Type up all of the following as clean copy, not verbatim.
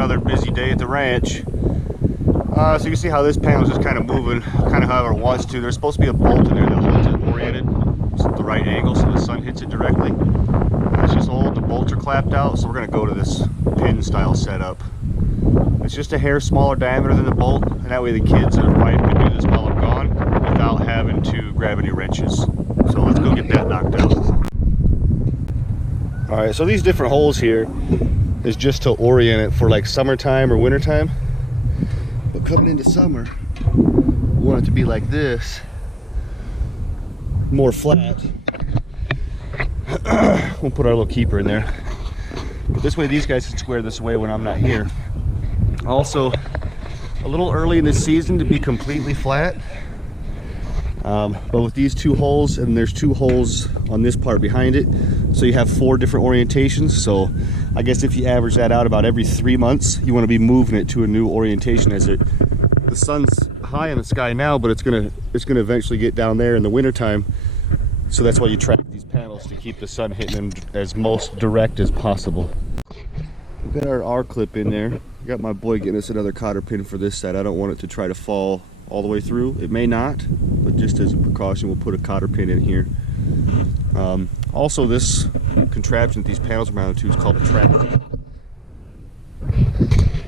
Another busy day at the ranch. So you can see how this panel is just kind of moving, kind of however it wants to. There's supposed to be a bolt in there that holds it oriented at the right angle so the sun hits it directly. It's just old, the bolts are clapped out, so we're going to go to this pin style setup. It's just a hair smaller diameter than the bolt, and that way the kids and their wife can do this while I'm gone without having to grab any wrenches. So let's go get that knocked out. Alright, so these different holes here is just to orient it for like summertime or wintertime. But coming into summer, we want it to be like this, more flat. We'll put our little keeper in there. But this way these guys can square this away when I'm not here. Also, a little early in the season to be completely flat. But with these two holes, and there's two holes on this part behind it, so you have 4 different orientations. So I guess if you average that out, about every 3 months you want to be moving it to a new orientation. As the sun's high in the sky now, but it's gonna eventually get down there in the wintertime. So that's why you track these panels, to keep the sun hitting them as most direct as possible. We've got our R-clip in there. Got my boy getting us another cotter pin for this side. I don't want it to try to fall all the way through. It may not, but just as a precaution, we'll put a cotter pin in here. Also, this contraption that these panels are mounted to is called a track.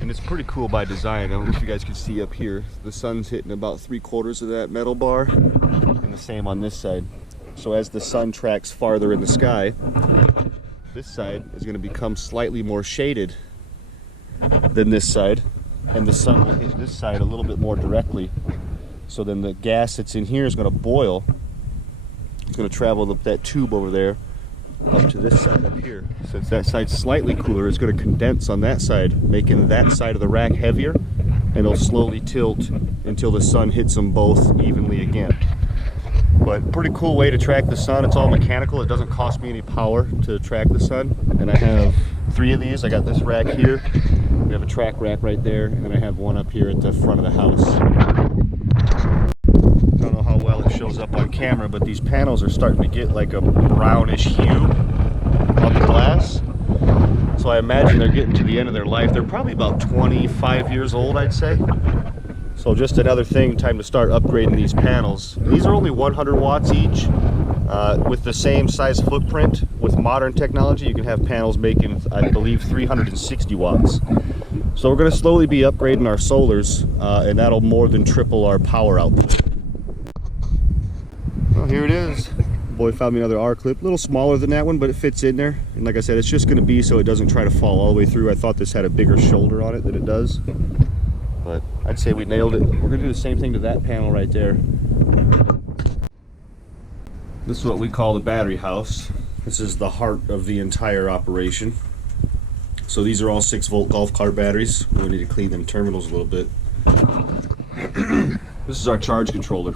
And it's pretty cool by design. I don't know if you guys can see up here. The sun's hitting about 3/4 of that metal bar, and the same on this side. So as the sun tracks farther in the sky, this side is going to become slightly more shaded than this side, and the sun will hit this side a little bit more directly. So then the gas that's in here is going to boil. It's going to travel up that tube over there up to this side up here. Since that side's slightly cooler, it's going to condense on that side, making that side of the rack heavier, and it'll slowly tilt until the sun hits them both evenly again. But pretty cool way to track the sun. It's all mechanical. It doesn't cost me any power to track the sun. And I have 3 of these. I got this rack here. We have a track rack right there, and then I have one up here at the front of the house. I don't know how well it shows up on camera, but these panels are starting to get like a brownish hue on the glass. So I imagine they're getting to the end of their life. They're probably about 25 years old, I'd say. So just another thing, time to start upgrading these panels. These are only 100 watts each. With the same size footprint, with modern technology, you can have panels making, I believe, 360 watts. So we're going to slowly be upgrading our solars, and that'll more than triple our power output. Well, here it is. Boy found me another R-clip, a little smaller than that one, but it fits in there. And like I said, it's just going to be so it doesn't try to fall all the way through. I thought this had a bigger shoulder on it than it does. But I'd say we nailed it. We're going to do the same thing to that panel right there. This is what we call the battery house. This is the heart of the entire operation. So these are all 6-volt golf cart batteries. We need to clean them terminals a little bit. This is our charge controller.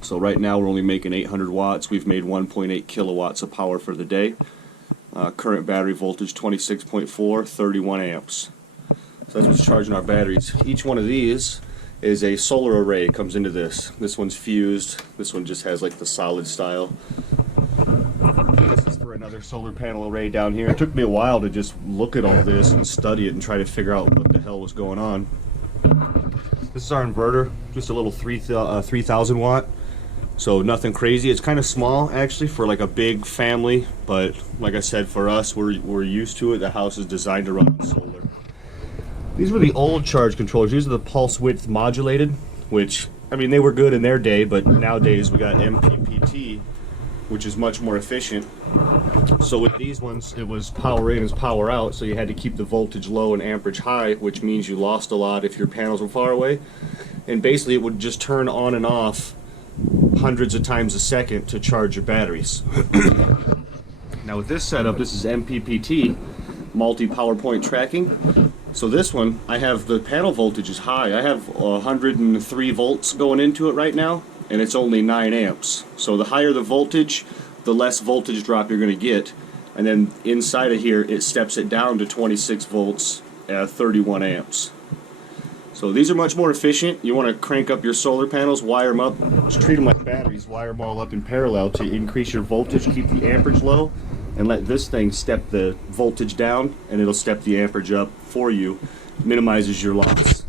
So right now we're only making 800 watts. We've made 1.8 kilowatts of power for the day. Current battery voltage 26.4, 31 amps. So that's what's charging our batteries. Each one of these is a solar array. It comes into this. This one's fused. This one just has like the solid style. This is for another solar panel array down here. It took me a while to just look at all this and study it and try to figure out what the hell was going on. This is our inverter, just a little 3,000 watt. So nothing crazy. It's kind of small actually for like a big family, but like I said, for us, we're used to it. The house is designed to run on solar. These were the old charge controllers. These are the pulse width modulated, which, I mean, they were good in their day, but nowadays we got MPPT, which is much more efficient. So with these ones, it was power in is power out, so you had to keep the voltage low and amperage high, which means you lost a lot if your panels were far away. And basically it would just turn on and off hundreds of times a second to charge your batteries. Now with this setup, this is MPPT, multi-power point tracking. So this one, I have the panel voltage is high. I have 103 volts going into it right now, and it's only 9 amps. So the higher the voltage, the less voltage drop you're going to get. And then inside of here, it steps it down to 26 volts at 31 amps. So these are much more efficient. You want to crank up your solar panels, wire them up, just treat them like batteries, wire them all up in parallel to increase your voltage, keep the amperage low, and let this thing step the voltage down, and it'll step the amperage up for you, minimizes your loss.